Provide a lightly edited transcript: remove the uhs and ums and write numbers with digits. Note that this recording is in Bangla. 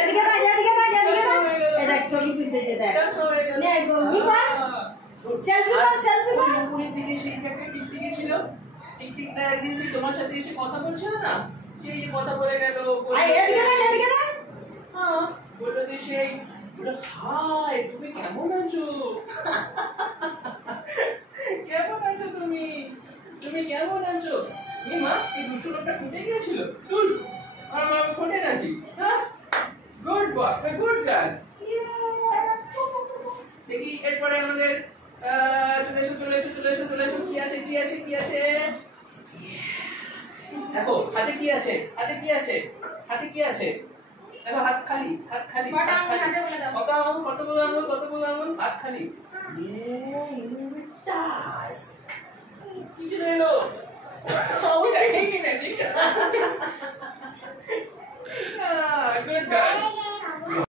এদিকে না এটা ছবি তুলতেছে দেখ নে গো কি কর সেলফি কর উপরের দিকে সেই একটা টিকটিকি ছিল টিকটিকটা একদিন সেই তোমার সাথে এসে কথা বলছিল না সেই কথা বলে গেল এদিকে না হ্যাঁ বললো যে সেই বললো হাই তুমি কেমন আছো কেমন আছো তুমি কেমন আছো মা এই দুষ্টু লোকটা ফুটে গিয়েছিল তুল আমার ফোটে নাকি হ্যাঁ গুড বয় গুড গার্ল দেখি এরপরে আমাদের চলে এসো কি আছে দেখো হাতে কি আছে দেখো হাত খালি কত বড় আঙুল হাত খালি কিছু রইলো ওটা কি ম্যাজিক গুড গার্ল